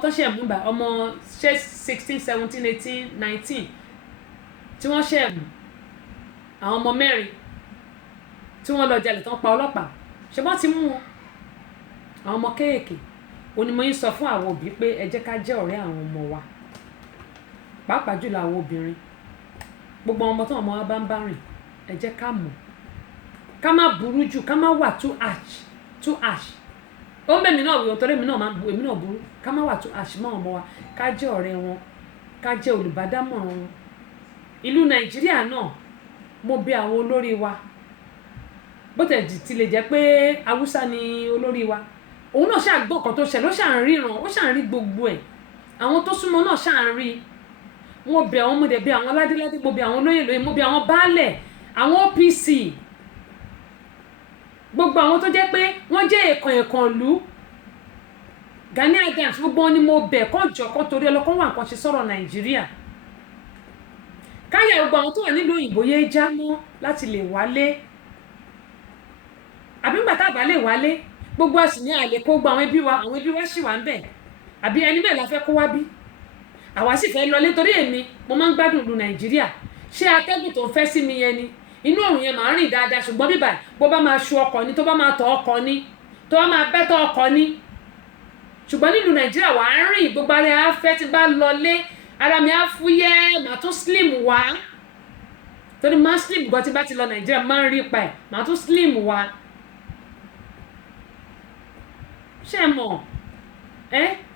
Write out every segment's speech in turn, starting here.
tó ṣe mú bá ọmọ 16 17 18 19 tí wọ́n ṣe mú àwọn ọmọ mẹ́rin tí wọ́n lọ jalè tán pa ọlọ́pàá ṣe bọ́n ti mú wọn àwọn ọmọ kéèké onímọ̀ yín sọ fún àwọn òbí pé ẹ jẹ́ ká jẹ́ ọ̀rẹ́ àwọn ọmọ wa pàápàá jùlọ àwọn obìnrin gbogbo ọmọ tó ọmọ wa bá ń bá rìn ẹ jẹ́ ká mọ̀ ká má burú jù ká má wà too harsh ó mẹ́mi náà wíwọ́n torí èmi náà burú ká má wà too harsh mọ́ ọmọ wa ká jẹ́ ọ̀rẹ́ wọn ká jẹ́ olùbádámọ̀ràn wọn ìlú Nàìjíríà náà mo bẹ̀ àwọn olórí wa bó tẹ̀ ti lè jẹ́ pé Haúsá ni olórí wa òun náà ṣáà gbọ́ ọ̀kan tó ṣẹlẹ̀ ó ṣáà ń ríran ó ṣáà ń rí gbogbo ẹ̀ àwọn tó súnmọ́ náà ṣáà ń rí mo bẹ̀ àwọn mo dẹ̀ bẹ̀ àwọn ládéládé mo bẹ̀ àwọn lóyè mo bẹ̀ àwọn baálẹ̀ àwọn OPC gbogbo àwọn tó jẹ́ pé wọ́n jẹ́ èèkàn ìlú Gani Adams gbogbo wọn ni mo bẹ̀ kán jọ kán torí ọlọ́kàn wà nǹkan ṣe sọ̀rọ̀ Nàìjíríà káyà gbogbo àwọn tó wà nílùú òyìnbó yé já mọ́ láti lè wálé àbí ńgbà tá a bá lè wálé gbogbo àsì ní àlè kó gba àwọn ẹbí wa sì wà ń bẹ̀ àbí ẹni bẹ́ẹ̀ la fẹ́ kó wá bí àwa sì fẹ́ lọlé torí èmi mo máa ń gbádùn ìlú Nàìjíríà ṣé atẹ́gùn tó ń fẹ́ sí mi yẹn ni inú òrùn yẹn máa ń rìn dáadáa ṣùgbọ́n bíbà bó bá máa ṣu ọkọ̀ ni tó bá máa tọ̀ ọkọ̀ ni tó bá máa bẹ́tọ̀ ọkọ̀ ni ṣùgbọ́n nílùú Nàìjíríà wà á rìn gbogbo ara á fẹ́ tí bá lọlé ara mi á fúyẹ́ màá tún slim wá torí máa slim gan tí bá ti lọ Nàìjíríà máa ń rí pa ẹ̀ màá tún slim wá ṣé ẹ mọ̀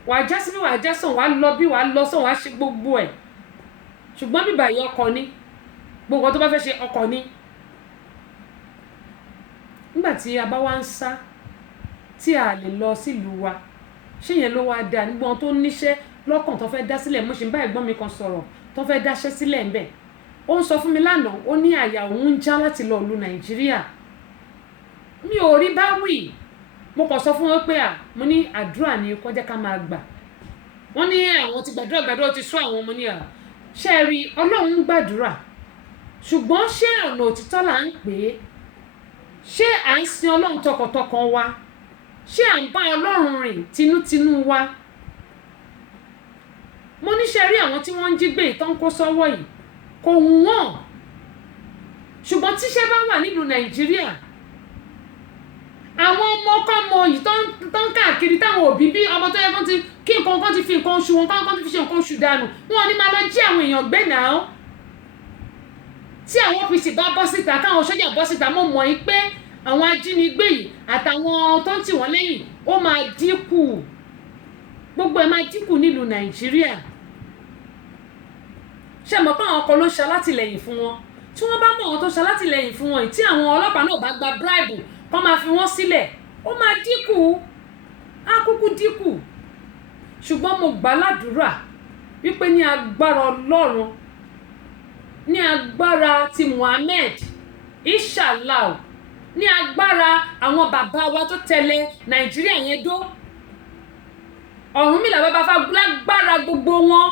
wàá já sí bí wàá já sàn wàá lọ bí wàá lọ sàn wàá ṣe gbogbo ẹ̀ ṣùgbọ́n bíbà yìí ọkọ̀ ni gbogbo tó bá fẹ́ ṣe ọkọ̀ ni nígbà tí a bá wá ń sá tí a lè lọ sílùú wa ṣé yẹn ló wá dáa nígbà tó níṣẹ́ lọ́kàn tó fẹ́ dá sílẹ̀ mo ṣe ń bá ẹ̀gbọ́n mi kan sọ̀rọ̀ tó fẹ́ dáṣẹ́ sílẹ̀ ń bẹ̀ ó ń sọ fún mi lánàá ó ní àyà òun ń já láti lọ ìlú Nàìjíríà mi ò rí bá wì mo kàn sọ fún wọn pé mo ní àdúrà ni kó jẹ́ ká máa gbà wọ́n ní àwọn ti gbàdúrà ti sún àwọn ọmọ ní ṣe é rí Ọlọ́run ń gbàdúrà ṣùgbọ́n ṣé ọ̀nà òtítọ́ là ń pè é ṣé à ń sin Ọlọ́run tọkàntọkàn wa ṣé à ń bá Ọlọ́run rìn tinútinú wa mo níṣẹ́ rí àwọn tí wọ́n ń jí gbé ìtàn kó sọ́wọ́ yìí kò wù wọ́n ṣùgbọ́n tíṣẹ́ bá wà nílùú Nàìjíríà àwọn ọmọ yìí tó ń káàkiri táwọn òbí bí ọmọ tó yẹ kí nǹkan kan ti fi nǹkan oṣù wọn kán ti fi ṣe nǹkan oṣù dànù wọn ní máa lọ jí àwọn èèyàn gbé náà tí àwọn OPC bá bọ́ síta káwọn sójà bọ́ síta mo mọ̀ yìí pé àwọn ajínigbé yìí àtàwọn tó ń tì wọ́n lẹ́yìn ó máa dínkù gbogbo ẹ̀ máa dínkù nílùú Nàìjíríà ṣe mọ̀ pé àwọn kan ló ṣalátìlẹ́yìn fún wọn tí wọ́n bá mọ̀ wọn tó ṣalátìlẹ́yìn fún wọn tí àwọn ọlọ́pàá náà bá gba bribe kọ́ máa fi wọ́n sílẹ̀ ó máa dínkù á kúkú dínkù ṣùgbọ́n mo gbà ládùúrà wípé ní agbára Ọlọ́run ní agbára ti Muhammed inshallah ní agbára àwọn bàbá wa tó tẹ̀lé Nàìjíríà yẹn dó Ọ̀rúnmìlà bàbá lágbára gbogbo wọn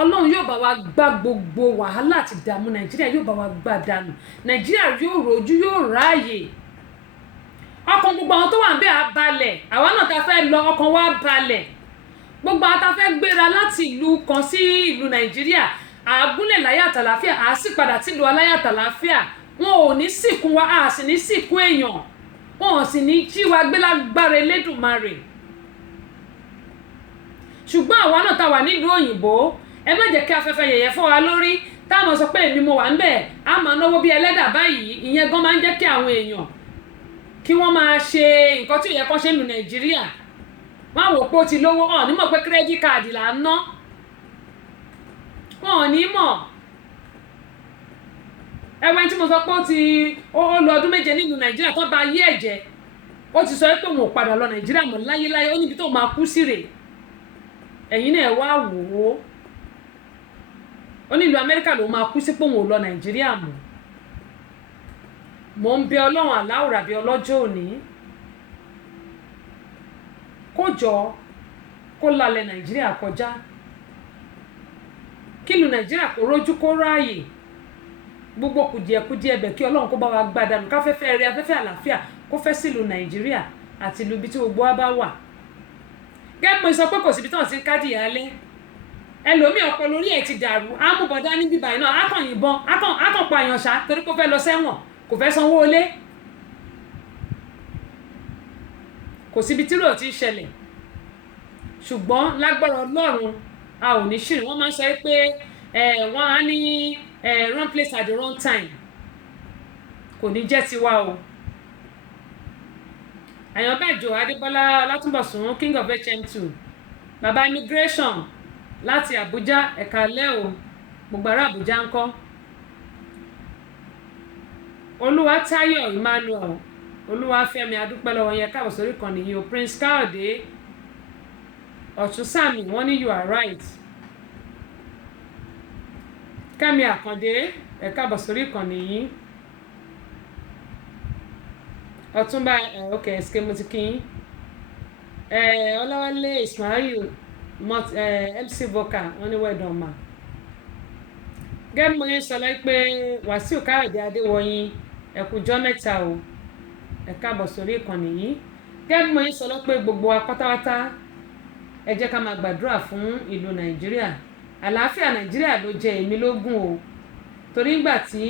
Ọlọ́run yóò bá wa gbá gbogbo wàhálà àti ìdààmú Nàìjíríà yóò bá wa gbá dànù Nàìjíríà yóò rojú yóò ráàyè ọkàn gbogbo àwọn tó wà ń bẹ̀ á balẹ̀ àwa náà ta fẹ́ lọ ọkàn wa balẹ̀ gbogbo àwọn ta fẹ́ gbéra láti ìlú kan sí ìlú Nàìjíríà àgúnlẹ̀ láyà àtàlàáfíà à sì padà sílùú aláyà àtàlàáfíà wọn ò ní sìnkú wa a sì ní sìnkú èèyàn wọn ò sì ní jí wa gbé lágbára Elédùmarè ṣùgbọ́n àwa náà ta wà nílùú òyìnbó ẹ má jẹ́ kí afẹ́fẹ́ yẹ̀yẹ́ fọ́ wa lórí táwọn sọ pé èmi mo wà ń bẹ̀ á máa náwó bí ẹlẹ́dà báyìí ìyẹn gan máa ń jẹ́ kí àwọn èèyàn kí wọ́n máa ṣe nǹkan tí ìyẹn kan ṣe lù Nàìjíríà wọ́n á wò pé ó ti lówó ọ̀ ní mọ̀ pé kírẹ́dì káàdì là ń ná wọn ò ní mọ̀ ẹwẹ́ tí mo sọ pé ó lọ ọdún méje nínú Nàìjíríà tó bá yé ẹ̀jẹ̀ ó ti sọ pé òun ò padà lọ Nàìjíríà mọ́ láyéláyé ó níbi tó máa kú sí rè ẹ̀yin náà wá wò ó nílùú Amẹ́ríkà ló máa kú sí pé òun ò lọ Nàìjíríà mọ́ mo ń bẹ Ọlọ́run aláwòrán bí ọlọ́jọ́ òní kó jọ kó lálẹ́ Nàìjíríà kọjá kílùú Nàìjíríà kó rójú kó ráàyè gbogbo kùdìẹ̀kudìẹ̀ ẹ̀bẹ̀ kí Ọlọ́run kó bá wa gbádànù káfẹ́fẹ́ rẹ afẹ́fẹ́ àlàáfíà kó fẹ́ sílùú Nàìjíríà àti ìlú ibi tí gbogbo wa bá wà gẹ́gẹ́ mo sọ pé kò síbi tí wọ́n ti ń káàdì ìyálé ẹlòmíì ọpọlọ orí ẹ̀ ti dàrú amúbọ̀dá ní bíbá iná akàn yìnbọn akàn pa àyàn ṣá torí kó fẹ́ lọ sẹ́wọ̀n kò fẹ́ sanwó ilé kò síbi tí rò ti ń ṣẹlẹ̀ ṣùgbọ́n lágbára Ọlọ́run a ò ní ṣìrì wọ́n máa ń sọ pé wọ́n á ní wrong place at the wrong time kò ní jẹ́ tiwa o. Àyànbẹ́jọ Adébọ́lá Ọlátúnbọ̀sún King of HM2 bàbá immigration láti Àbújá ẹ̀ka lẹ́ò gbogbo ará Àbújá ń kọ́. Olúwatáyọ̀ Emmanuel Olúwafẹ́mi adúpẹ́ lọ́wọ́ yẹn káàbọ̀ sórí kan nìyí o. Prince Káòdé Ọ̀túnsámi wọ́n ní you are right. Kẹ́mi Àkàndé ẹ káàbọ̀ sórí kan nìyí. Ọ̀túnba okay ẹ̀sìkè mo ti kí yín. Ọláwálé Ismail MC vocal wọ́n ní wẹ́ẹ̀dọ̀ mà. Gẹ́gẹ́ mo yẹn sọ lẹ́yìn pé Wàsíù Káyọ̀dé Adéwọ̀yìn ẹ̀kújọ́ mẹ́ta o ẹ káàbọ̀ sórí ìkànnì yìí. Gẹ́gẹ́ mo yẹn sọ lọ pé gbogbo wa pátápátá ẹ jẹ́ ká máa gbàdúrà fún ìlú Nàìjíríà. Àlàáfíà Nàìjíríà ló jẹ èmi lógún o torí ìgbà tí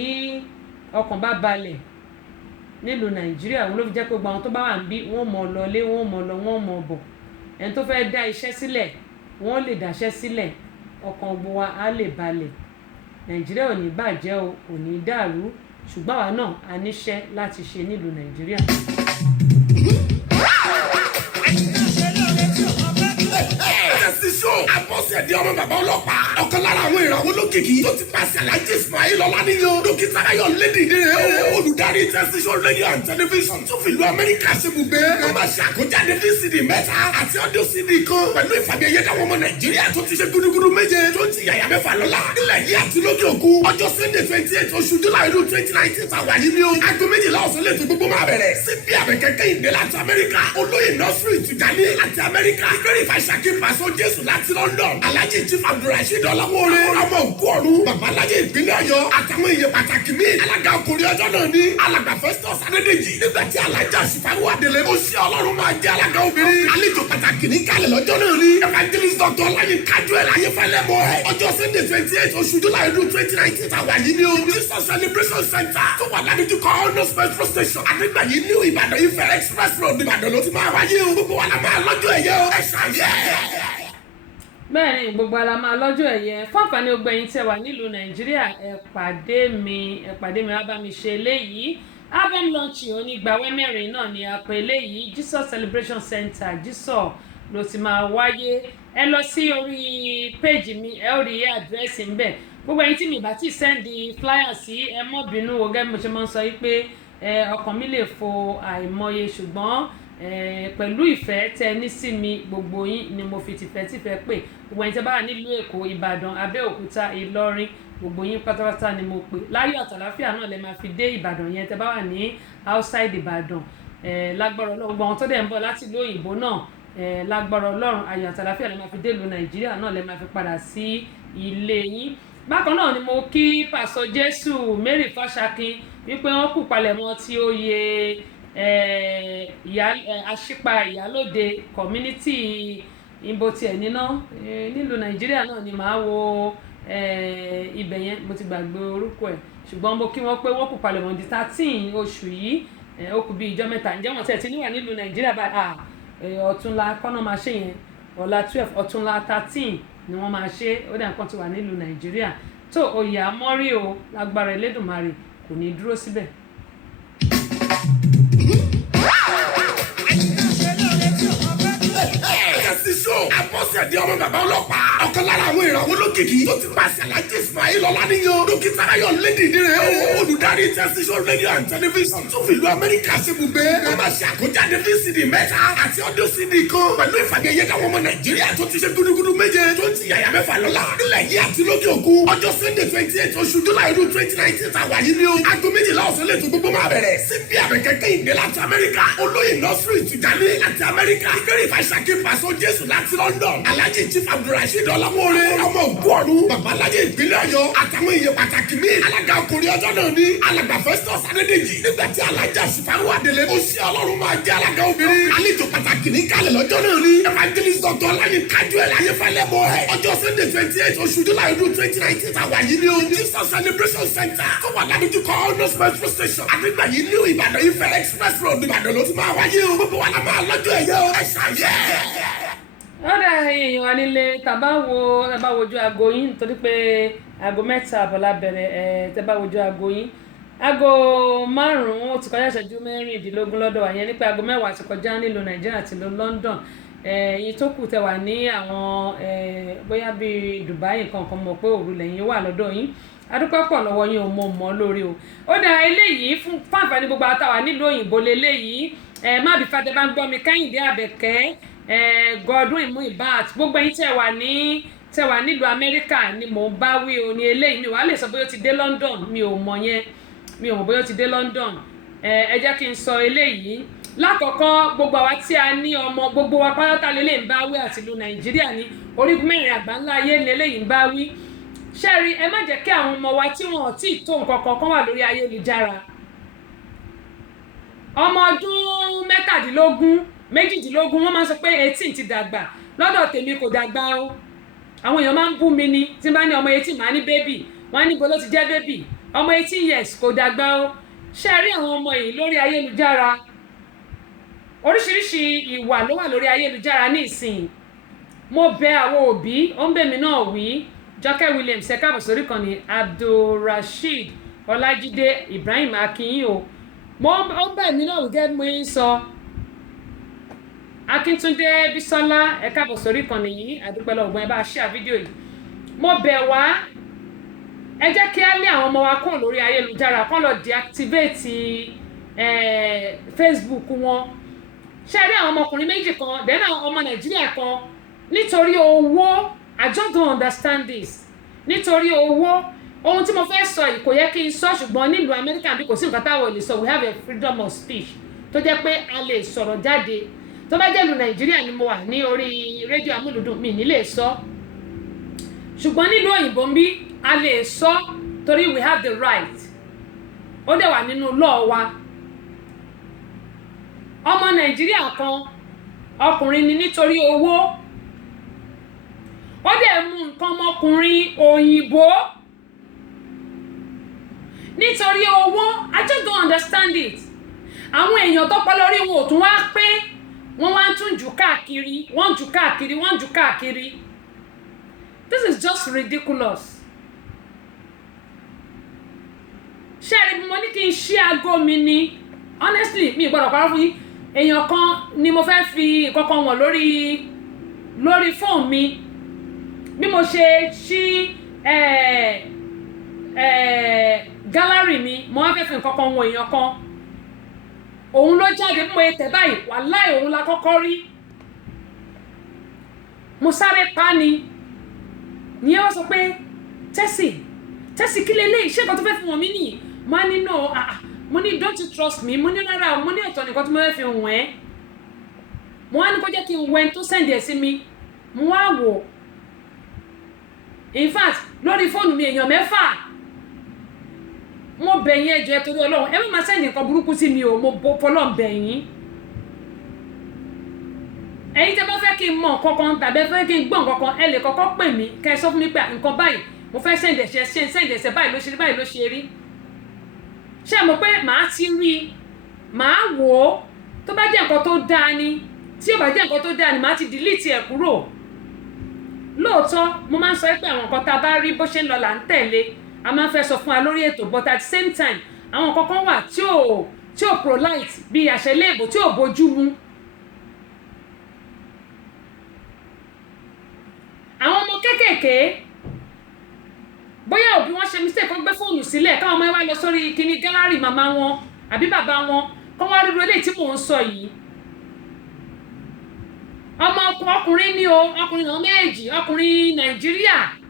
ọkàn bá balẹ̀ nílùú Nàìjíríà wọn ló fi jẹ́ pé gbogbo àwọn tó bá wà níbí wọ́n mọ̀ lọlé wọ́n mọ̀ lọ wọ́n mọ̀ bọ̀ ẹni tó fẹ́ dá iṣẹ́ sílẹ̀ wọ́n lè dáṣẹ́ sílẹ̀ ọkàn gbogbo wa á lè balẹ̀. Nàìjíríà ò ní bàjẹ́ o kò ní dàrú ṣùgbọ́n àwa náà a níṣẹ́ láti ṣe nílùú Nàìjíríà. Àbọ̀sẹ̀dé ọmọ bàbá ọlọ́pàá ọ̀kan lára àwọn ìràwọ̀ olókìkí tó ti pàṣẹ Alhaji Ismail Ọláníyan dókítà Ayọ̀ lédè rẹ̀ olùdarí tẹsíṣọ́ rédíò and tẹlifíṣàn tó fi ìlú Amẹ́ríkà ṣe bùgbé wọ́n máa ṣe àkójáde VCD mẹ́ta àti audio CD kan pẹ̀lú ìfàmìẹ̀yẹ káwọn ọmọ Nàìjíríà tó ti ṣe gúdúgúdú méje tó ti yàyà mẹ́fà lọ́la nílẹ̀ yìí àti lókè òkun ọjọ́ Sunday 28 oṣù July 2019 tàwa yìí ni ó aago 12 ọ̀sán lẹ́tọ̀ gbogbo máa bẹ̀rẹ̀ sí bí Àbẹ̀kẹ́kẹ́ ìdè láti Amẹ́ríkà olóyè nọ́sírì Tìjàní àti Amẹ́ríkà ìbéèrè ìfàṣàkí pàṣọ Jésù láti London Alhaji Chief Abdulrasheed Ọláwọ̀ọ́rẹ́ ọmọ òkú ọ̀run babaláyé ìpínlẹ̀ Ọ̀yọ́ àtàwọn èèyàn pàtàkì míì alága ọkùnrin ọjọ́ náà ní alàgbà Festus Adédèjì nígbà tí alájà Ṣìfàwọ́ Adélé ó ṣe Ọlọ́run máa jẹ́ alága obìnrin àlejò pàtàkì ní kálẹ̀ lọ́jọ́ náà ní evangelist Dr. Ọláyin Kájúẹ̀l Ayéfẹ́lẹ́ mọ́ ẹ̀ ọjọ́ Sunday 28 oṣù July 2019 tàwa yìí ní o Jesus Celebration Center tó wà ládùúgbò Honors petrol station àdégbà yìí ní Ìbàdàn Ifẹ̀ express road Ìbàdàn ló ti máa wáyé o gbogbo wa la máa lọ́jọ́ ẹ̀yẹ o ẹ̀ ṣàyẹ̀ bẹ́ẹ̀ ni gbogbo ala máa lọ́jọ́ ẹ̀yẹ fún àǹfààní gbogbo ẹ̀yin tẹ́ wà nílùú Nàìjíríà ẹ pàdé mi wá bá mi ṣe eléyìí album launch onígbàwẹ́ mẹ́rin náà ni a pè eléyìí Jesus Celebration Center Jesus ló ti máa wáyé ẹ lọ sí orí péjì mi ẹ ó rí àdírẹ́sì ń bẹ̀ gbogbo ẹ̀yin tí mi bá ti sẹ́ndì flyer sí ẹ mọ́ bínú o gẹ́gẹ́ bí mo ṣe máa ń sọ yìí pé ọkàn mi lè fo àìmọye ṣùgbọ́n pẹ̀lú ìfẹ́ tẹ ní sí mi gbogbo yín ni mo fi tìfẹ́tìfẹ́ pè gbogbo ẹni tẹ bá wà nílùú Èkó Ìbàdàn Abẹ́òkúta Ìlọrin gbogbo yín pátápátá ni mo pè láyọ̀ àtàláfíà náà lè máa fi dé Ìbàdàn yẹn tẹ bá wà ní outside Ìbàdàn lágbára Ọlọ́run gbogbo àwọn tó dẹ̀ ń bọ̀ láti ìlú òyìnbó náà lágbára Ọlọ́run ayọ̀ àtàláfíà lè máa fi dé ìlú Nàìjíríà náà lè máa fi padà sí ilé yín. Bákan náà ni mo kí pásọ Jésù Mary Fáṣakin wípé wọ́n kú palẹ̀mọ́ tí ó yẹ àṣìpa ìyálóde community ìbò tiẹ̀ níná nílùú Nàìjíríà náà ni màá wo ibẹ̀ yẹn mo ti gbàgbé orúkọ ẹ̀ ṣùgbọ́n mo kí wọ́n pé wọ́n kú palẹ̀mọ́ di 13 oṣù yìí ó kù bí ìjọ mẹ́ta ǹjẹ́ wọ́n tẹ̀ ti níwà nílùú Nàìjíríà báyìí ọ̀túnla kọ́nà máa ṣe yẹn ọ̀la 12 ọ̀túnla 13 ni wọ́n máa ṣe ó dà nǹkan ti wà nílùú Nàìjíríà tó oyè àmọ́rí o lágbára Elédùmarè kò ní dúró síbẹ̀. Àbọ̀sẹ̀dé ọmọ bàbá ọlọ́pàá ọ̀kan lára àwọn ìràwọ̀ olókìkí tó ti pàṣẹ Alhaji Ismail Ọláníyan dókítà Ayọ̀ lédè rẹ̀ olùdarí tẹsíṣọ́ rédíò and tẹlifíṣàn tó fi ìlú Amẹ́ríkà ṣe bùgbé wọ́n máa ṣe àkójáde VCD mẹ́ta àti audio CD kan pẹ̀lú ìfàmìẹ̀yẹ káwọn ọmọ Nàìjíríà tó ti ṣe gúdúgúdú méje tó ti yàyà mẹ́fà lọ́la nílẹ̀ yìí àti lókè òkun ọjọ́ Sunday 28 oṣù July 2019 tàwa yìí ni ó aago 12 ọ̀sán lẹ́tọ̀ gbogbo máa bẹ̀rẹ̀ sí bí Àbẹ̀kẹ́kẹ́ ìdè láti Amẹ́ríkà olóyè nọ́sírì Tìjàní àti Amẹ́ríkà ìbéèrè ìfàṣàkí pàṣọ Jésù láti London London Alhaji Chief Abdulrasheed Ọlámọ̀ọ́rẹ́ ọmọ ògùn bàbá alájẹ ìpínlẹ̀ Ọ̀yọ́ àtàwọn èèyàn pàtàkì míì alága ọkùnrin ọjọ́ náà ní alàgbà Festus Adédèjì nígbà tí alájà Sífàrú Adélé ó ṣe Ọlọ́run máa jẹ́ alága obìnrin àlejò pàtàkì ní kálẹ̀ lọ́jọ́ náà ní evangelist Dr. Ọláyínká Joel Ayéfẹ́lẹ́bọ̀ ẹ̀ ọjọ́ Sunday 28 oṣù July ọdún 2019 tàwa yìí ní o Jesus Celebration Center tó wà ládójúkọ Honors Metro Station àdégbà yìí ní Ìbàdàn Ifẹ̀ Express Road Ìbàdàn ló ti máa wáyé o gbogbo wa la máa lọ́jọ́ ẹ̀yẹ o ẹ̀ ṣàyẹ̀. ọ̀rẹ́ èèyàn wa nílé tàbá wojú aago yín nítorí pé aago 7 àbọ̀lá bẹ̀rẹ̀ tẹ́bá wojú aago yín aago 5 ó ti kọjá ìṣẹ́jú 16 lọ́dọ̀ wa yẹn nípa aago 10 ti kọjá nílùú Nàìjíríà àti ìlú London èyí tó kù tẹ́ wà ní àwọn bóyá bíi Dubai nǹkan kan mọ̀ pé òru lẹ́yìn wà lọ́dọ̀ yín adúpẹ́ pọ̀ lọ́wọ́ yín ò mọ̀ lórí o ó dá eléyìí fún àǹfààní gbogbo àtàwà nílùú òyìnbó lélẹ́yìí má bí fàdé bá ń gbọ́ mi Kẹ́hìndé Àbẹ̀kẹ́ Godwin Muibat gbogbo ẹ̀yin tẹ́ wà nílùú Amẹ́ríkà ni mò ń bá wí o ní eléyìí mi wàá lè sọ bóyá ó ti dé London mi ò mọ̀ yẹn mi ò mọ̀ bóyá ó ti dé London ẹ jẹ́ kí n sọ eléyìí lákọ̀ọ́kọ́ gbogbo àwa tí a ní ọmọ gbogbo wa pátá lélẹ́yìn ń bá wí àti ìlú Nàìjíríà ní orígun mẹ́rin àgbáńlá ayé lélẹ́yìn ń bá wí ṣẹ́rí ẹ má jẹ́ kí àwọn ọmọ wa tí wọn ò tí ì tó nǹkan kan wà lórí ayélujára ọmọ ọdún 17 wọ́n máa ń sọ pé 18 ti dàgbà lọ́dọ̀ tèmi kò dàgbà o àwọn èèyàn máa ń bú mi ni tí n bá ní ọmọ 18 máa ní bébì wọ́n á ní bolo ti jẹ́ bébì ọmọ 18 years kò dàgbà o ṣẹ́rí àwọn ọmọ yìí lórí ayélujára oríṣiríṣi ìwà ló wà lórí ayélujára ní ìsìn mo bẹ̀ àwọn òbí ó ń bẹ̀ mí náà wí Jọkẹ́ Williams ẹ káàbọ̀ sórí kan ní Abdulrasheed Ọlájídé Ibrahim Akínyìn o ó ń bẹ̀ mí náà gẹ́gẹ́ mo ń sọ Akíntúndé Bísọ́lá ẹ káàbọ̀ sórí kan nìyí àdúpẹ́ lọ́gbọ̀n ẹ bá share fídíò yìí mo bẹ̀ wá ẹ jẹ́ kí á lé àwọn ọmọ wa kúrò lórí ayélujára kán lọ deactivate Facebook wọn ṣe rí àwọn ọmọkùnrin méjì kan then àwọn ọmọ Nàìjíríà kan nítorí owó I just don't understand this nítorí owó ohun tí mo fẹ́ sọ yìí kò yẹ kí n sọ ṣùgbọ́n nílùú Amẹ́ríkà bí kò sí nǹkan táwọn ò lè sọ we have a freedom of speech tó jẹ́ pé a lè sọ̀rọ̀ jáde tó bá jẹ́ ìlú Nàìjíríà ni mo wà ní orí rédíò amúlùdùn mi ní lè sọ ṣùgbọ́n nílùú òyìnbó ń bí a lè sọ torí we have the right ó dẹ̀ wà nínú law wa ọmọ Nàìjíríà kan ọkùnrin ni nítorí owó ó dẹ̀ mú nǹkan ọmọkùnrin òyìnbó nítorí owó I just don't understand it àwọn èèyàn tó pọ̀ lórí wọn ò tún wá pé wọ́n wá ń tún jù káàkiri wọ́n jù káàkiri this is just ridiculous ṣé ẹ̀rí mo ní kí n ṣí aago mi ni honestly mi gbọ́dọ̀ parọ́ fún yín èèyàn kan ni mo fẹ́ fi nǹkan kan wọ̀n lórí fóònù mi bí mo ṣe ṣí gallery mi mo wá fẹ́ fi nǹkan kan wọ̀n èèyàn kan òun ló jáde bí mo yẹ tẹ̀ báyìí wàláì òun la kọ́kọ́ rí mo sáré pa ni ìyẹn wá sọ pé tẹ́sì kí leléyìí ṣé nǹkan tó fẹ́ fún wọn mí nìyí mo á ní no mo ní don't you trust me mo ní rárá mo ní ọ̀tọ̀ nìkan tó mo fẹ́ fi wọ̀n ẹ́ mo wá ní kó jẹ́ kí n wẹ́n tó sẹ́ndì ẹ̀ sí mi mo wá wò in fact lórí fóònù mi èèyàn 6 mo bẹ̀yìn ẹjọ́ ẹ torí Ọlọ́run ẹ má máa sẹ́ndì nǹkan burúkú sí mi o mo fọlọ́n bẹ̀yìn ẹ̀yin tẹ́ bá fẹ́ kí n mọ̀ nǹkan kan tàbí fẹ́ kí n gbọ́ nǹkan kan ẹ lè kọ́kọ́ pè mí kẹ́ ẹ sọ fún mi pé nǹkan báyìí mo fẹ́ sẹ́ndì ẹ̀ṣẹ̀ báyìí ló ṣe rí ṣé mo pé màá ti rí màá wò ó tó bá jẹ́ nǹkan tó dáa ni tí ò bá jẹ́ nǹkan tó dáa ni màá ti delete ẹ̀ kúrò lóòótọ́ mo máa ń sọ pé àwọn nǹkan tá a bá rí bó ṣe ń lọ là ń tẹ̀lé a máa ń fẹ́ sọ fún wa lórí ètò but at the same time àwọn nǹkan kan wà tí ò polite bíi àṣẹ iléèbò tí ò bójú mu àwọn ọmọ kéékèèké bóyá òbí wọn ṣe mistake kó gbé fóònù sílẹ̀ káwọn ọmọ ẹ wá lọ sórí kíní gálárì màmá wọn àbí bàbá wọn kó wá rí eléyìí tí mò ń sọ yìí ọmọ ọkùnrin ni o ọkùnrin náà méjì ọkùnrin Nàìjíríà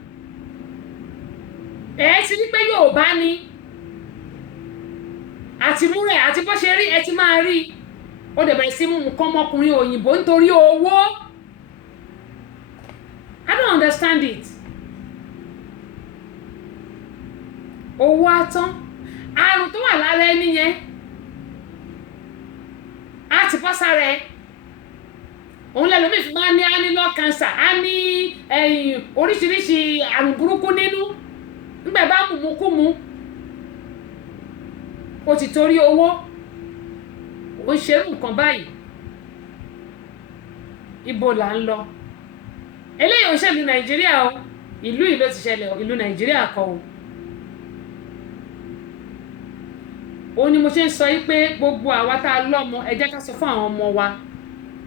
ẹ ti rí pé Yorùbá ni àti múrẹ̀ àti bó ṣe rí ẹ ti máa rí ó dẹ̀ bẹ̀rẹ̀ sí mú nǹkan ọmọkùnrin òyìnbó nítorí owó understand it. Owó atán àrùn tó wà lára ẹni yẹn á ti bọ́ sára ẹ. Òun lẹ́lòmíì fi máa ní á ní lung cancer, á ní oríṣiríṣi àrùn burúkú nínú nígbà bá mùmúkúmu. Ó ti torí owó ó ń ṣerú nǹkan báyìí. Ibo là ń lọ? Eléyìí ò ṣèlú Nàìjíríà o, ìlú yìí ló ti ṣẹlẹ̀, ìlú Nàìjíríà kọ́ o. Ó ní mo ṣe ń sọ yìí pé gbogbo àwa tá a lọ́mọ ẹ jẹ́ ká sọ fún àwọn ọmọ wa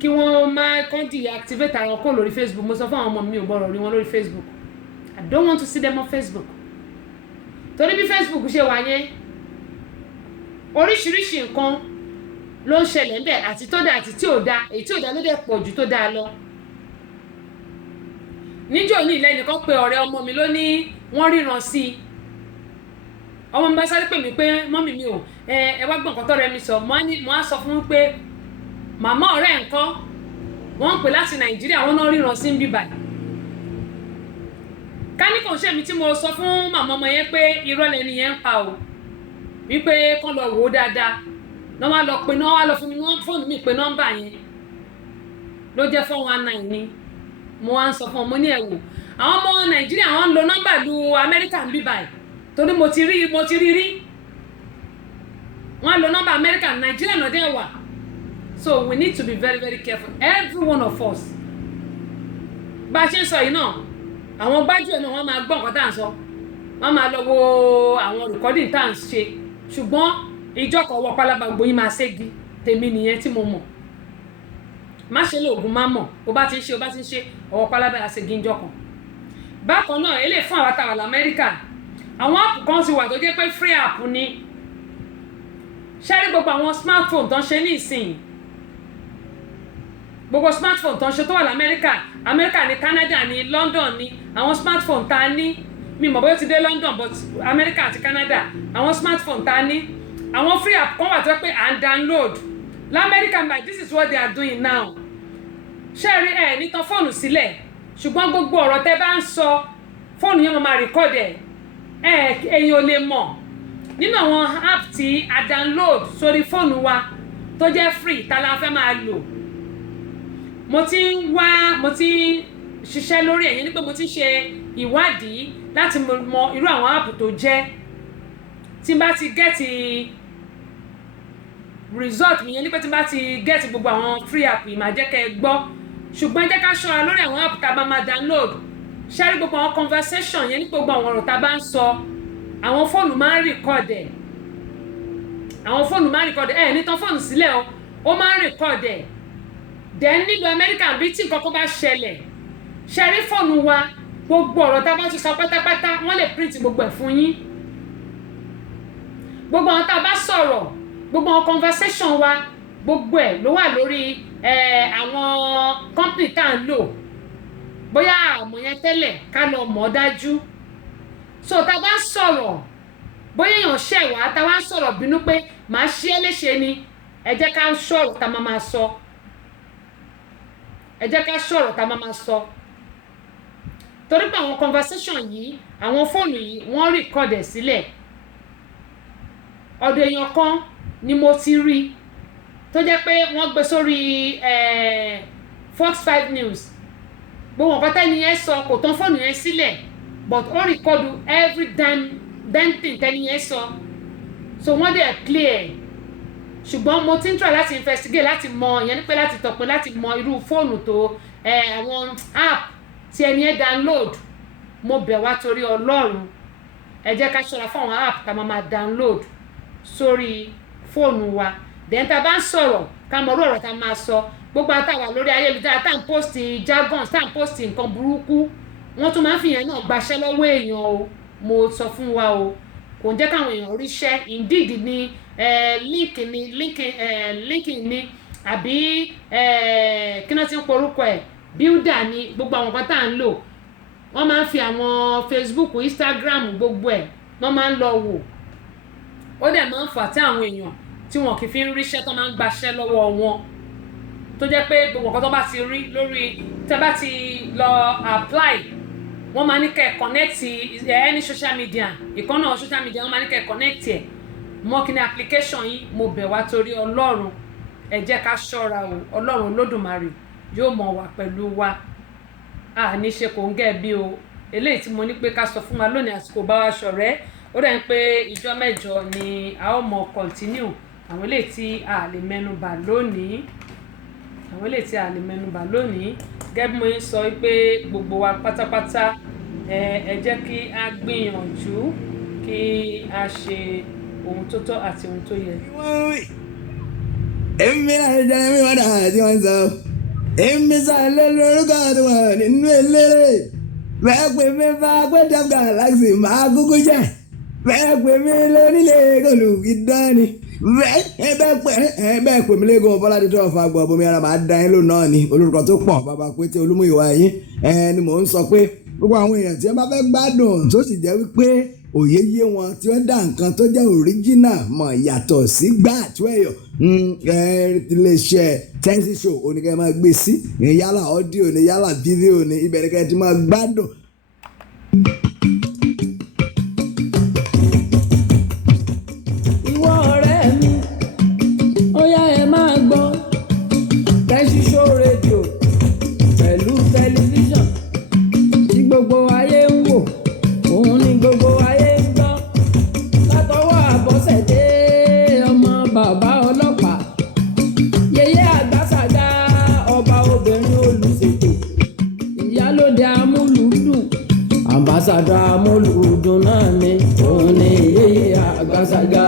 kí wọ́n máa kàn deactivate àwọn kó lórí Facebook. Mo sọ fún àwọn ọmọ mi ò gbọ́dọ̀ rí wọn lórí Facebook. I don't want to see them on Facebook. Torí bí Facebook ṣe wà yẹn oríṣiríṣi nǹkan ló ń ṣẹlẹ̀ ńbẹ̀, àti tó dáa àti tí ò dáa. Èyí tí ò dáa ló dẹ̀ pọ̀ ju tó dáa lọ. Níjọ́ ní ilẹ̀ nìkan pé ọ̀rẹ́ ọmọ mi ló ní wọ́n ríran sí i. Ọmọ mi bá sáré pè mí pé mọ́mì mi ò ẹ wá gbọ́ nǹkan tọ́rẹ́ mi sọ. Mo á sọ fún un pé màmá ọ̀rẹ́ nǹkan wọ́n ń pè láti Nàìjíríà, wọ́n náà ríran sí ń bíbà. Ká ní kàn ṣe mi tí mo sọ fún màmá ọmọ yẹn pé irọ́ lẹni yẹn ń pa o, wípé kán lọ wò ó dáadáa. Náà wá lọ pé náà wá lọ fún mi fóònù mi pé nọ́mbà yẹn ló jẹ́ 419 ni. Mo wá ń sọ fún ọmọ ní ẹ̀wò àwọn ọmọ Nàìjíríà wọ́n ń lo nọ́mbà lu Amẹ́ríkà ń bíbà yìí torí mo ti rí wọ́n á lo nọ́mbà Amẹ́ríkà Nàìjíríà náà dẹ̀ wà. So we need to be very very careful, every one of us. Bá a ṣe ń sọ yìí náà àwọn gbájúẹ̀ náà wọ́n máa gbọ́ nǹkan tá à ń sọ, wọ́n máa lọ wo àwọn recording tá à ń ṣe, ṣùgbọ́n ìjọkọ̀ wọ pálábá gbogbo yín máa ségi. Tèmi nìyẹn tí mo mọ̀. Má ṣe lóògùn má mọ̀, bó bá ti ń ṣe ọwọ́ pálábá yà ségi ìjọkọ̀. Bákan náà eléyìí fún àwọn tàwa l'Amẹ́ríkà, àwọn app kan ti wà tó jẹ́ pé free app ni. Ṣẹ́rí gbogbo àwọn smartphone tó ń ṣe ní ìsìn, gbogbo smartphone tó ń ṣe tó wà l'Amẹ́ríkà, Amẹ́ríkà ní Canada ní London ní àwọn smartphone tá a ní. Mi mọ̀ bóyá ó ti dé London but Amẹ́ríkà àti Canada àwọn smartphone tá a ní, àwọn free app kan wà tó pé à ń download l'Amẹ́ríkà. Like this is what they are doing now. Ṣẹ́rí ní tan fóònù sílẹ̀, ṣùgbọ́n gbogbo ọ̀rọ̀ tẹ́ bá ń sọ fóònù yẹn máa record ẹ̀yin ò lè mọ̀. Nínú àwọn app tí a download sórí fóònù wa tó jẹ́ free tá la fẹ́ máa lò, mo ti ń ṣiṣẹ́ lórí ẹ̀yẹn, ní pé mo ti ń ṣe ìwádìí láti mọ irú àwọn app tó jẹ́. Tí n bá ti get result mi yẹn, ní pé tí n bá ti get gbogbo àwọn free app yìí máa jẹ́ kẹ́ ẹ gbọ́. Ṣùgbọ́n jẹ́ ká ṣọ́ra lórí àwọn app tá a bá máa download. Ṣẹ́rí gbogbo àwọn conversation yẹn, ní gbogbo àwọn ọ̀rọ̀ tá a bá ń sọ, àwọn fóònù máa ń record ẹ̀. Àwọn fóònù máa ń record ẹ̀ ní tán fóònù sílẹ̀ o, ó máa ń record ẹ̀. Then nílùú Amẹ́ríkà bí tí nǹkan kan bá ṣẹlẹ̀, ṣẹ́rí fóònù wa gbogbo ọ̀rọ̀ tá a bá ti sọ pátápátá wọ́n lè print gbogbo ẹ̀ fún yín. Gbogbo àwọn tá a bá sọ̀rọ̀, gbogbo àwọn conversation wa, gbogbo ẹ̀ ló wà lórí àwọn company tá à ń lò. Bóyá àmọ̀ yẹn tẹ́lẹ̀ ká lọ mọ̀ dájú. So tá a bá sọ̀rọ̀, bóyá èèyàn ṣẹ̀ wá tá a wá sọ̀rọ̀ bínú pé màá ṣe é léṣe ni, ẹ jẹ́ ká sọ̀rọ̀ tá a máa sọ. Ẹ jẹ́ ká sọ̀rọ̀ tá a máa sọ. Torí pé àwọn conversation yìí, àwọn fóònù yìí wọ́n record ẹ̀ sílẹ̀. Ọ̀dọ̀ èèyàn kan ni mo ti rí tó jẹ́ pé wọ́n gbé sórí Fox 5 News. Gbogbo nǹkan tẹ́ni yẹn sọ kò tán fóònù yẹn sílẹ̀, but ó record every damn thing tẹ́ni yẹn sọ. So wọ́n dẹ̀ clear. Ṣùgbọ́n mo ti ń try láti investigate láti mọ ìyẹn ní pé láti tọpin láti mọ irú fóònù tó àwọn app tí ẹni yẹn download. Mo bẹ̀ wá torí Ọlọ́run, ẹ jẹ́ ká ṣọ́ra fún àwọn app tá a máa download sórí fóònù wa. Then tá a bá ń sọ̀rọ̀ ká mọ orú ọ̀rọ̀ tá a máa sọ. Gbogbo àtàwà lórí ayélujára tá à ń post jargons, tá à ń post nǹkan burúkú, wọ́n tún máa ń fi yẹn náà gbaṣẹ́ lọ́wọ́ èèyàn o. Mo sọ fún wa o, kò ń jẹ́ káwọn èèyàn ríṣẹ́. Indeed ni linking ni àbí kí náà ti ń porúkọ ẹ̀ builder ni. Gbogbo àwọn nǹkan tá à ń lò wọ́n máa ń fi àwọn Facebook, Instagram gbogbo ẹ̀ wọ́n máa ń lọ wò. Ó dẹ̀ máa ń fà tí àwọn èèyàn tí wọn kì í fi ń ríṣẹ́ tó máa ń gbaṣẹ́ lọ́wọ́ wọn, tó jẹ́ pé gbogbo nǹkan tó bá ti rí lórí tẹ́ bá ti lọ apply wọ́n máa ní kẹ́ connect any social media ìkànnà social media wọ́n máa ní kẹ́ connect ẹ̀ mọ́ kí ni application yìí mo bẹ̀ wá torí Ọlọ́run ẹ jẹ́ ká ṣọ́ra o Ọlọ́run Olódùmarè yóò mọ̀ wá pẹ̀lú wa ní ṣe kò ń gẹ̀ bí o eléyìí tí mo ní pé ká sọ fún wa lónìí àsìkò bá wa ṣọ̀rẹ́ ó dẹ̀ ń pé ìjọ mẹ́jọ ni a ó mọ̀ continue àwọn eléyìí tí a lè mẹ́nubà lónìí gẹ́gẹ́ bí mo ń sọ pé gbogbo wa pátápátá ẹ jẹ́ kí a gbìyànjú kí a ṣe ohun tó tọ́ àti ohun tó yẹ. èmi náà jẹ́ mi wọ́n dà tí wọ́n sọ èmi sàlẹ̀ lórúkọ tí wọ́n nínú eléré bẹ́ẹ̀ pé mi bá gbẹ́dẹ̀ galaxy máa kúkú jẹ́ bẹ́ẹ̀ pé mi lórílẹ̀ olùkídání bẹ́ẹ̀ pé mi lẹ́gùn Bọ́ládé tó ọ̀fà gbọ́ bomi ara máa dá yín lò náà ni olórúkọ tó pọ̀ bàbá Pété Olúmúyìwá yín ni mò ń sọ pé gbogbo àwọn èèyàn tí wọ́n bá fẹ́ gbádùn tó sì jẹ́ wípé òye yé wọn tí wọ́n dá nǹkan tó jẹ́ original mọ̀ yàtọ̀ sí gbà àtúwẹ̀yọ̀ iléeṣẹ́ Tẹ́sí Show oníkẹ́ máa gbé sí ní yálà ọ́díò ní yálà fídíò ní ibẹ̀ ní kẹ́ ti máa gbádùn. ìwọ ọ̀rẹ́ mi ó yá ẹ máa gbọ́ Tẹ́sí Show rédíò pẹ̀lú tẹlifíṣàn tí gbogbo ayé ń wò òun ni gbogbo ayé ń gbọ́ látọwọ́ Àbọ̀sẹ̀dé ọmọ bàbá ọlọ́pàá yèyé àgbàsàgà ọba obìnrin olùṣètò ìyálóde amúlùúdùn àmbàsàdà amúlùúdùn náà ni òun ni yèyé àgbàsàgà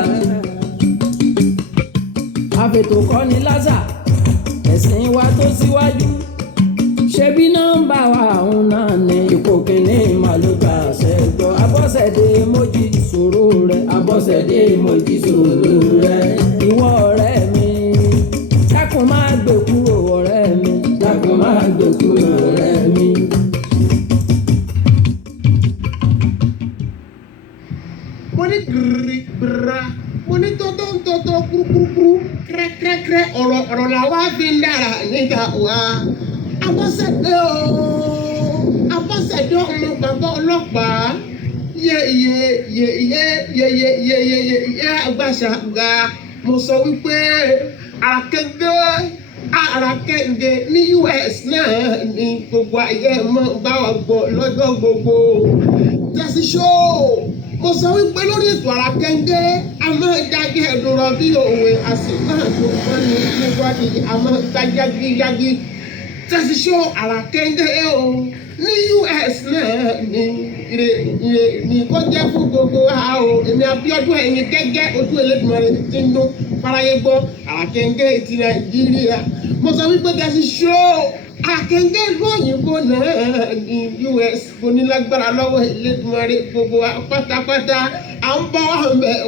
àfètò kọ́ni lásà ẹ̀sìn wa tó síwájú ṣebí nọ́mbà wa òun náà ni ipò kìíní màlúùbà ṣẹjọ Abọ́sẹ̀dé mojí ìṣòro rẹ Abọ́sẹ̀dé mojí ìṣòro rẹ ìwọ ọ̀rẹ́ mi dákun má gbé kúrò ọ̀rẹ́ mi dákun má gbé kúrò ọ̀rẹ́ mi. mo ní gbìrìgbìrà mo ní tótótótó kúrúkúrú kẹ́rẹ́kẹ́rẹ́ ọ̀rọ̀ làwa fi ń dára níta wa. Abọ́sẹ̀dé ọmọ bàbá ọlọ́pàá yẹ Àgbàsàgà mo sọ wípé Àràkẹ́ńgẹ́ ní US náà ní gbogbo ayé mọ́ bá wa gbọ́ lọ́jọ́ gbogbo. Tẹ́sí Show mo sọ wípé lórí ètò Àràkẹ́ńgẹ́ a máa jáde ẹ̀dùnrọ̀ bí òwe àsìkò àti òfin ní nígbà tí a máa gbá yágíyágí. Tẹ́sí Show Àràkẹ́ńgẹ́ o ní US náà ní kó jẹ́ fún gbogbo wa o èmi Abíọ́dún ẹ̀yin gẹ́gẹ́ ojú Elédùmarè ti ń dún fáráyé gbọ́ Àràkẹ́ńgẹ́ ti Nàìjíríà mo sọ wípé Tẹ́sí Show Àràkẹ́ńgẹ́ lóyìnbó náà ní US onílágbára lọ́wọ́ Elédùmarè gbogbo wa pátápátá à ń bọ́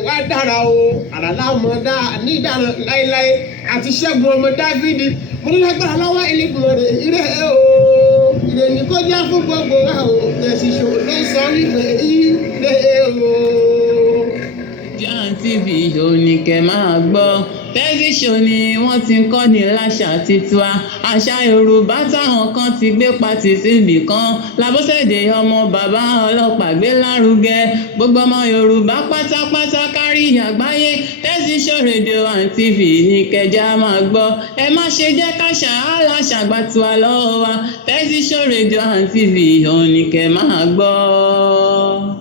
wá dára o àràlá ọmọ dá nídàrán láéláé àti Ṣẹ́gun ọmọ Dáfídì onílágbára lọ́wọ́ Elédùmarè ire o ire ní kó jẹ́ fún gbogbo wa o Tẹ́sí Show ló sọ wípé ire o. John TV òní kẹ́ máa gbọ́ Tẹ́sí Show ni wọ́n ti ń kọ́ ní láṣà tiwa àṣà Yorùbá táwọn kan ti gbé pati síbì kan l'Abọ́sẹ̀dé ọmọ bàbá ọlọ́pàá gbé lárugẹ gbogbo ọmọ Yorùbá pátápátá kárí àgbáyé Tẹ́sí Show rédíò and TV ní kẹjá máa gbọ́ ẹ má ṣe jẹ́ káṣà aláṣà gbà tiwa lọ́wọ́ wa Tẹ́sí Show rédíò and TV òní kẹ́ máa gbọ́.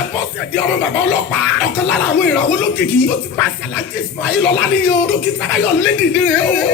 Abọ́sẹ̀dé ọmọ bàbá ọlọ́pàá ọ̀kan lára àwọn ìràwọ̀ olókìkí tó ti pàṣẹ Alhaji Ismail Ọláníyan dókítà Táyọ̀ Lédìdé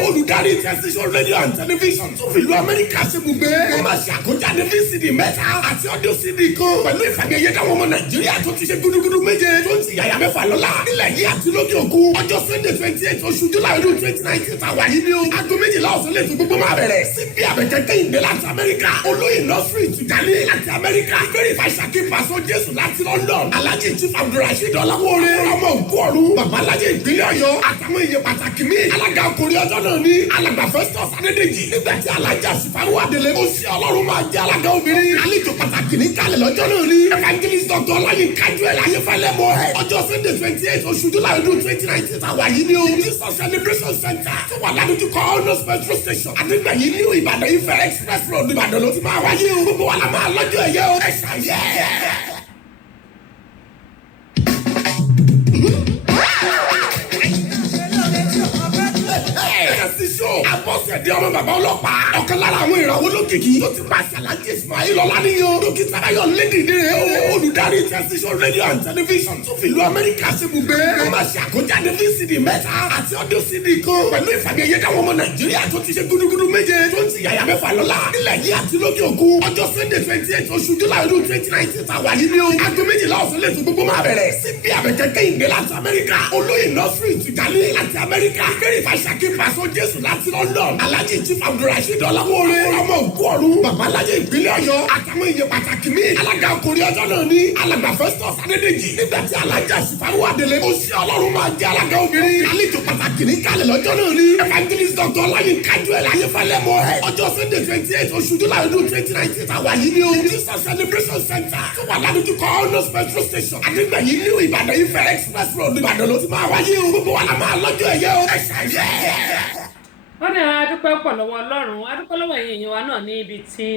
olùdarí Tẹ́sí Show rédíò and tẹlifíṣàn tó fi ìlú Amẹ́ríkà ṣe ibùgbé wọ́n máa ṣe àkójáde VCD mẹ́ta àti audio CD kan pẹ̀lú ìfàmìẹ̀yẹ dáwọn ọmọ Nàìjíríà tó ti ṣe gúdúgúdú méje tó ń ti yàyà mẹ́fà lọ́la nílẹ̀ yìí àti lókè òkun ọjọ́ Sunday 28 oṣù July ọdún 2019 tàwa yìí ni o aago 12 ọ̀sán lè tún gbogbo máa bẹ̀rẹ̀ síbi àbẹ̀kẹ́kẹ́ ìgbé láti Amẹ́ríkà olóyè nọ́ọ̀sì ìtújáde láti Amẹ́ríkà ìgbérí ìfàṣàkí pàṣọ Jésù láti London London Alhaji Chief Abdulrasheed Ọláwóore ọmọ òkú ọ̀run babalájẹ ìpínlẹ̀ Ọ̀yọ́ àtàwọn èèyàn pàtàkì mi alága ọkùnrin ọjọ́ náà ní alàgbà Festus Adédèjì nígbà tí alájà Sífàrú Adélé ó sì Ọlọ́run máa jẹ́ alága obìnrin àlejò pàtàkì ní kalẹ̀ lọ́jọ́ náà ní evangelist Dr. Ọláyínká Joel Ayéfẹ́lẹ́ mọ́ ẹ̀ ọjọ́ Sunday 28 oṣù July ọdún 2019 tàwa yìí ní o Jesus Celebration Center tó wà ládùúgbò Honors petrol station àdégbà yìí ní Ìbàdàn Ifẹ̀ express road Ìbàdàn ló ti máa wáyé o gbogbo wa la máa lọ́jọ́ ẹ̀yẹ o ẹ̀ ṣàyẹ̀. Abọ́sẹ̀dé ọmọ bàbá ọlọ́pàá ọ̀kan lára àwọn ìràwọ̀ olókìkí tó ti pàṣẹ Alhaji Ismail Ọláníyan dókítà Ayọ̀ Lédìdé olùdarí tẹsíṣọ́ rédíò and tẹlifíṣàn tó fi ìlú Amẹ́ríkà sí ibùgbé wọ́n máa ṣe àkójáde VCD mẹ́ta àti audio CD kan pẹ̀lú ìfàgẹ́yẹ káwọn ọmọ Nàìjíríà tó ti ṣe gúdúgúdú méje tó ti yàyà mẹ́fà lọ́la nílẹ̀ yìí àti lókè òkun ọjọ́ Sunday 28 oṣù July ọdún 2019 tàwa yìí ní o aago 12 ọ̀sán lẹ́tọ̀ gbogbo máa bẹ̀rẹ̀ síbi àbẹ̀kẹ́kẹ́ ìgbé láti Amẹ́ríkà olóyè nọ́ọ̀sì ìtìjálé láti Amẹ́ríkà kéré ìfàṣàkí pàṣọ Jésù láti London Alhaji Chief Abdulrasheed Ọláwóore ọmọ òkú ọ̀run babalájẹ ìpínlẹ̀ Ọ̀yọ́ àtàwọn èèyàn pàtàkì mi alága ọkùnrin ọjọ́ náà ní alàgbà Festus Adédèjì nígbà tí alájà Sífàrú Adélé ó sì Ọlọ́run máa jẹ́ alága obìnrin àlejò pàtàkì ní kalẹ̀ lọ́jọ́ náà ní evangelist Dr. Ọláyínká Joel Ayéfẹ́lẹ́ mọ́ ẹ̀ ọjọ́ Sunday 28 oṣù July ọdún 2019 tàwa yìí ní o Jesus Celebration Center tó wà ládùúgbò Honors petrol station àdégbà yìí ní Ìbàdàn Ifẹ̀ express road Ìbàdàn ló ti máa wáyé o gbogbo wa la máa lọ́jọ́ ẹ̀yẹ o ẹ̀ ṣàyẹ̀. Wọ́n ní adúpẹ́ pọ̀ lọ́wọ́ Ọlọ́run adúpẹ́ lọ́wọ́ èèyàn wa náà ní ibi tí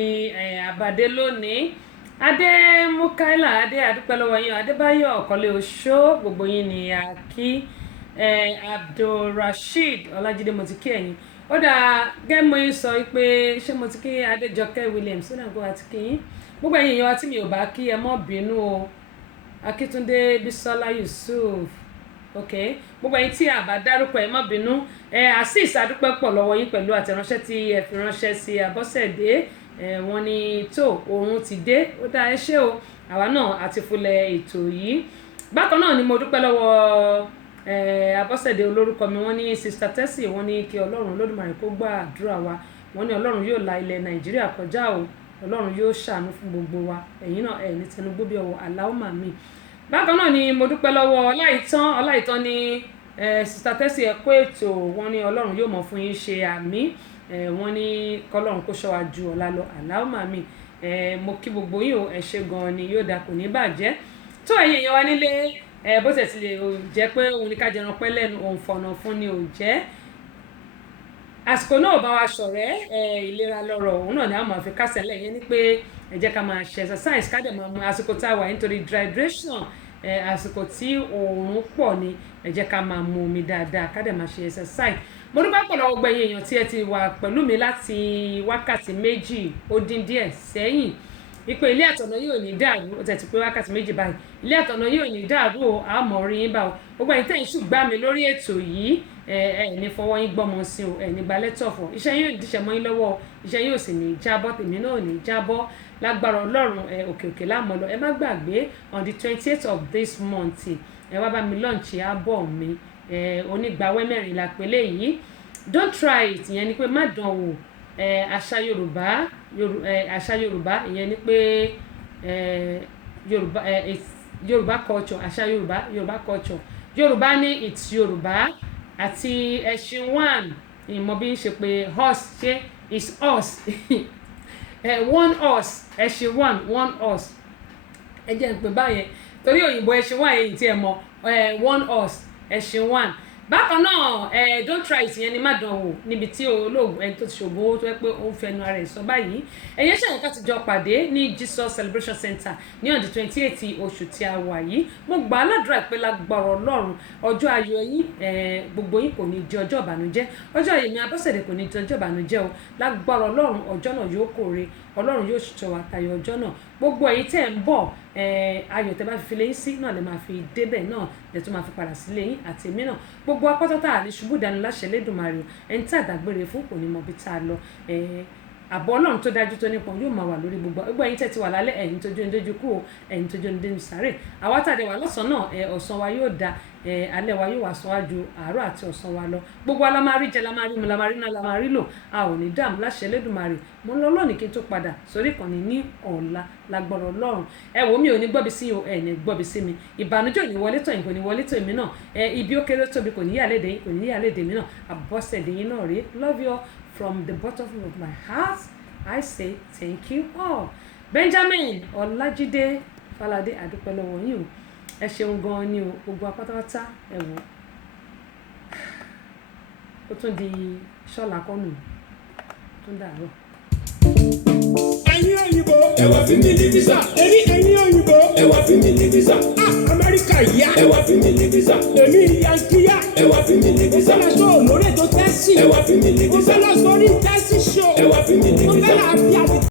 àbàdé lónìí Adé Mukaila Adé adúpẹ́ lọ́wọ́ yín Adébáyọ̀ Ọ̀kọ́lé Oṣó gbogbo yín ni a kí Abdulrasheed Ọlájídé mo ti kí ẹ̀yin ó dáa gẹ́mọ yín sọ pé ṣé mo ti kí Adéjọkẹ́ Williams ó náà kó wa ti kí yín gbogbo èèyàn wa tí mi ò bá kí ẹ mọ́ bínú o Akíntúndé Bísọ́lá Yusuf ok gbogbo ẹ̀yin tí a bá dárúkọ ẹ má bínú Azeez adúpẹ́ pọ̀ lọ́wọ́ yín pẹ̀lú àtẹ̀ránṣẹ́ tí ẹ fi ránṣẹ́ sí Abọ́sẹ̀dé wọ́n ní tó oòrùn ti dé ó dá ẹ ṣé o àwa náà àti fúnlẹ̀ ètò yìí bákan náà ni mo dúpẹ́ lọ́wọ́ Abọ́sẹ̀dé olórúkọ mi wọ́n ní Sister Tessie wọ́n ní kí Ọlọ́run Olódùmarè kó gbà àdúrà wa wọ́n ní Ọlọ́run yóò la ilẹ̀ Nàìjíríà kọjá o Ọlọ́run yóò ṣàánú fún gbogbo wa ẹ̀yin náà ẹ̀ ní tẹnugbó bí ọwọ́ Allahumma àmín bákan náà ni mo dúpẹ́ lọ́wọ́ Ọláìtàn ní Sister Tessie ẹ kú ètò wọ́n ní Ọlọ́run yóò mọ̀ fún yín ṣe àmín wọ́n ní kọ́lọ́run kó ṣọ́ wa ju ọ̀la lọ Allahumma àmín mo kí gbogbo yín o ẹ ṣé gan ni yóò dáa kò ní bàjẹ́ tó ẹ̀yin èèyàn wa nílé bó tẹ̀ ti lè jẹ́ pé òun ní ká jẹran pẹ́ lẹ́nu òun fọ̀nà fún ni ò jẹ́ àsìkò náà bá wa ṣọ̀rẹ́ ìlera lọ́rọ̀ òun náà ni a máa fi kásẹ̀ lẹ́yìn ní pé ẹ jẹ́ ká máa ṣe exercise ká dẹ̀ máa mú àsìkò tá a wà nítorí dehydration àsìkò tí oòrùn pọ̀ ni ẹ jẹ́ ká máa mu omi dáadáa ká dẹ̀ máa ṣe exercise mo dúpẹ́ pọ̀ lọ́wọ́ gbẹ̀yìn èèyàn tí ẹ ti wà pẹ̀lú mi láti wákàtí 2 ó dín díẹ̀ sẹ́yìn ìpè ilé àtọ̀nà yóò ní dàrú ó tẹ̀tí pé wákàtí 2 báyìí ilé àtọ̀nà yóò ní dàrú o àmọ́ orí yín bá o gbogbo ẹ̀yin tẹ̀yìn ṣùgbọ́n mi lórí ètò yìí ní fọwọ́ yín gbọ́mọ sí o ní gbalẹ̀ tọ̀fọ̀ iṣẹ́ yóò díṣẹ́ mọ́ yín lọ́wọ́ iṣẹ́ yóò sì ní jábọ́ tèmi náà ní jábọ́ lágbára Ọlọ́run òkè láàmú lọ ẹ má gbàgbé on the 28th of this month ẹ wá bá mi lọ́ǹchì àbọ̀ mi onígbàwẹ́ mẹ́rin la pè léyìí don't try it ìyẹn ni pé má dán wò àṣà Yorùbá ìyẹn ni pé Yorùbá culture àṣà Yorùbá culture Yorùbá ní it's Yorùbá àti ẹṣin one ìmọ̀ bí ń ṣe pé horse ṣe is horse one horse ẹṣin one horse ẹ jẹ́ ń pè báyẹn torí òyìnbó ẹṣin one èyí tí ẹ mọ̀ one horse ẹṣin one bákan náà don't try it yẹn ni má dán wò níbi tí olóògùn ẹni tó ti ṣògùn owó tó yẹ pé ó ń fẹnu ara ẹ̀ sọ báyìí ẹ̀yẹ́ ṣàyẹ̀ká ti jọ pàdé ní Jesus Celebration Center ní on the 28th oṣù tí a wà yìí mo gbà á ládùúrà pé lágbára Ọlọ́run ọjọ́ ayọ̀ yín gbogbo yín kò ní di ọjọ́ ìbànújẹ́ ọjọ́ ayọ̀ mi Abọ́sẹ̀dé kò ní di ọjọ́ ìbànújẹ́ o lágbára Ọlọ́run ọjọ́ náà yóò kórè Ọlọ́run yóò ṣètò àtayọ̀ ọjọ́ náà gbogbo ẹ̀yin tẹ́ ń bọ̀ ayọ̀ tẹ́ bá fi lẹ́yìn sí náà lè máa fi débẹ̀ náà lè tún máa fi padà sí lẹ́yìn àti èmi náà gbogbo apátátá àlè ṣubú dànù láṣẹ Elédùmarè ẹni tí àdágbére fún kò ní mọ bí tá a lọ àbọ̀ Ọlọ́run tó dájú tó nípọn yóò máa wà lórí gbogbo ẹ̀yin tẹ́ ti wà lálẹ́ ẹ̀yin tójú ní dójú kú o ẹ̀yin tójú ní dénú sáré àwa tàdé wà lọ́sàn náà ọ̀sán wa yóò da alẹ́ wa yóò wá sọ wájú àárọ̀ àti ọ̀sán wa lọ gbogbo wa la máa rí jẹ la máa rí mu la máa rí náà la máa rí lò a ò ní dààmú láṣẹ Elédùmarè mo ń lọ lọ́ọ̀nì kí n tó padà sórí ìkànnì ní ọ̀la lágbọ́rọ̀ Ọlọ́run ẹ wò mí ò ní gbọ́bi sí o ẹ ní gbọ́bi sí mi ìbànújẹ́ ò ní wọlé tọ̀ yín kò ní wọlé tọ̀ èmi náà ibi ó kéré tóbi kò ní yà lédè yín kò ní yà lédè mi náà Àbọ̀sẹ̀dé yín náà rèé love you all from the bottom of my heart I say thank you all Benjamin Ọlájídé Fáládé àdúpẹ́ lọ́wọ́ yín o ẹ ṣeun gan-an ni o gbogbo apátápátá ẹ wò ó tún di ṣọ́la kọ́nù tó ń dàrú. ẹ̀yin òyìnbó ẹ wá fún mi ní visa. èmi ẹ̀yin òyìnbó ẹ wá fún mi ní visa. Amẹ́ríkà yá ẹ wá fún mi ní visa. èmi yankiya ẹ wá fún mi ní visa. mo fẹ́ lọ sọ olórí ètò tẹ́sí ẹ wá fún mi ní visa. mo fẹ́ lọ sọ orí tẹ́sí show ẹ wá fún mi ní visa. mo fẹ́ lọ àfi àti.